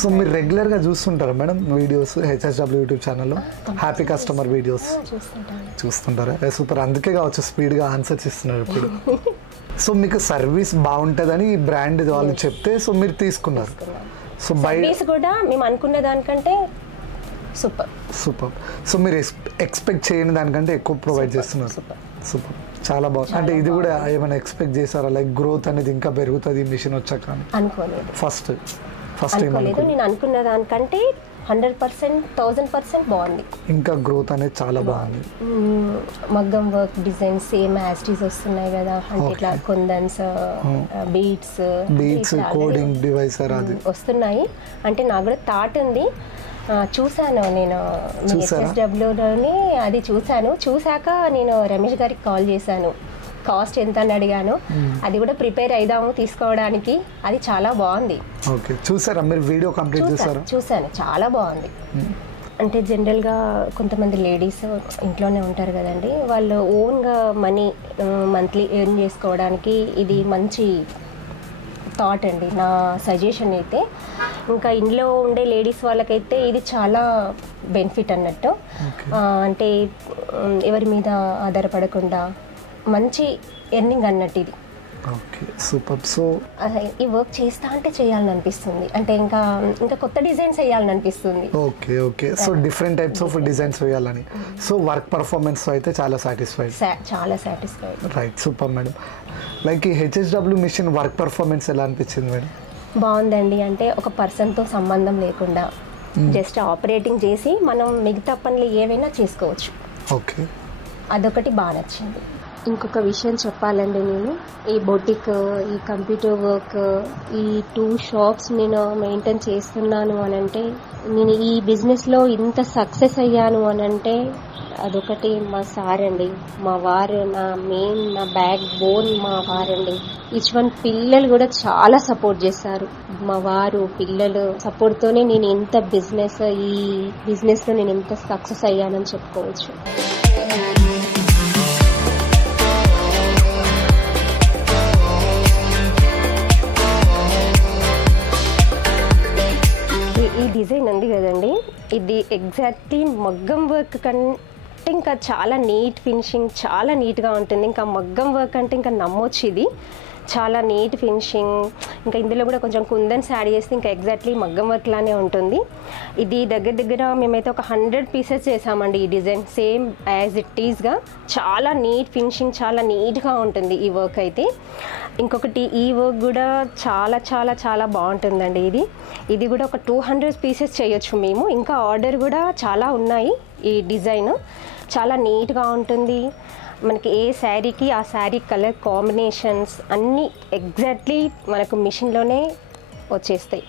So మీరు రెగ్యులర్గా చూస్తుంటారా madam videos HSW YouTube ఛానల్లో హ్యాపీ కస్టమర్ వీడియోస్ చూస్తుంటారా? సూపర్, అందుకే కావచ్చు స్పీడ్గా ఆన్సర్స్ ఇస్తున్నారు ఇప్పుడు. సో మీకు సర్వీస్ బాగుంటుందని బ్రాండ్ వాళ్ళు చెప్తే సో మీరు తీసుకున్నారు. సో సర్వీస్ కూడా మేము అనుకున్న దానికంటే సూపర్. సో మీరు ఎక్స్పెక్ట్ చేయని దానికంటే ఎక్కువ ప్రొవైడ్ చేస్తున్నారు. సూపర్, చాలా బాగుంది. అంటే ఇది కూడా ఏమైనా ఎక్స్పెక్ట్ చేశారా, లైక్ గ్రోత్ అనేది ఇంకా పెరుగుతుంది మిషన్ వచ్చాక? అనుకోలేదు. ఫస్ట్ టైం నేను అనుకున్న దానికంటే 100%, 1000% బాగుంది. ఇంకా గ్రోత్ అనేది చాలా బాగుంది. మగ్గం వర్క్ డిజైన్స్ సేమ్ యాస్టీస్ వస్తున్నాయి కదా, అంటే ఇట్లా కుందన్స్, బీడ్స్ కోడింగ్ డివైస్ అది వస్తున్నాయి. అంటే నాకు కూడా థాట్ ఉంది. చూశాను నేను హెచ్ఎస్డబ్ల్యూలోని, అది చూశాక నేను రమేష్ గారికి కాల్ చేశాను, కాస్ట్ ఎంత అని అడిగాను. అది కూడా ప్రిపేర్ అయిదాము తీసుకోవడానికి. అది చాలా బాగుంది. ఓకే, చూసారా మీరు వీడియో కంప్లీట్ చేశారా? చూశాను, చాలా బాగుంది. అంటే జనరల్గా కొంతమంది లేడీస్ ఇంట్లోనే ఉంటారు కదండి, వాళ్ళు ఓన్గా మనీ మంత్లీ ఎర్న్ చేసుకోవడానికి ఇది మంచి థాట్ అండి, నా సజెషన్ అయితే. ఇంకా ఇంట్లో ఉండే లేడీస్ వాళ్ళకైతే ఇది చాలా బెనిఫిట్ అన్నట్టు. అంటే ఎవరి మీద ఆధారపడకుండా మంచి ఎర్నింగ్ అన్నట్టు ఇది. Okay, super. సో ఈ వర్క్ చేస్తా అంటే చేయాలని అనిపిస్తుంది, అంటే ఇంకా కొత్త డిజైన్స్ వేయాలని అనిపిస్తుంది. Okay. So different types of designs వేయాలని. సో వర్క్ పర్ఫార్మెన్స్ అయితే చాలా satisfied. Right, super madam. Like ఈ హెచ్ఎస్డబ్ల్యూ మిషన్ వర్క్ పర్ఫార్మెన్స్ ఎలా అనిపించింది మేడం? బాగుందండి. అంటే ఒక పర్సన్తో సంబంధం లేకుండా జస్ట్ ఆపరేటింగ్ చేసి మనం మిగతా పనులు ఏవైనా చేసుకోవచ్చు. ఓకే, అదొకటి బాగా నచ్చింది. ఇంకొక విషయం చెప్పాలండి, నేను ఈ బొటిక్, ఈ కంప్యూటర్ వర్క్, ఈ 2 షాప్స్ నేను మెయింటైన్ చేస్తున్నాను అని అంటే, నేను ఈ బిజినెస్లో ఇంత సక్సెస్ అయ్యాను అని అంటే అదొకటి మా సార్ అండి, మా వారు, నా బ్యాక్ బోన్ మా వారండి. ఈచ్ వన్ పిల్లలు కూడా చాలా సపోర్ట్ చేశారు. మా వారు, పిల్లలు సపోర్ట్తోనే నేను ఇంత ఈ బిజినెస్లో నేను ఇంత సక్సెస్ అయ్యానని చెప్పుకోవచ్చు. ఈ డిజైన్ ఉంది కదండి, ఇది ఎగ్జాక్ట్లీ మగ్గం వర్క్ కంటే ఇంకా చాలా నీట్ ఫినిషింగ్, చాలా నీట్గా ఉంటుంది. ఇంకా మగ్గం వర్క్ అంటే ఇంకా నమ్మొచ్చు, ఇది చాలా నీట్ ఫినిషింగ్. ఇంకా ఇందులో కూడా కొంచెం కుందన్స్ యాడ్ చేస్తే ఇంకా ఎగ్జాక్ట్లీ మగ్గం వర్క్ లానే ఉంటుంది. ఇది దగ్గర మేమైతే ఒక 100 పీసెస్ చేసామండి. ఈ డిజైన్ సేమ్ యాజ్ ఇట్ ఈస్గా చాలా నీట్ ఫినిషింగ్, చాలా నీట్గా ఉంటుంది ఈ వర్క్ అయితే. ఇంకొకటి ఈ వర్క్ కూడా చాలా బాగుంటుందండి. ఇది కూడా ఒక 200 పీసెస్ చేయొచ్చు మేము. ఇంకా ఆర్డర్ కూడా చాలా ఉన్నాయి. ఈ డిజైన్ చాలా నీట్గా ఉంటుంది. మనకి ఏ శారీకి ఆ శారీ కలర్ కాంబినేషన్స్ అన్నీ ఎగ్జాక్ట్లీ మనకు మిషన్లోనే వచ్చేస్తాయి.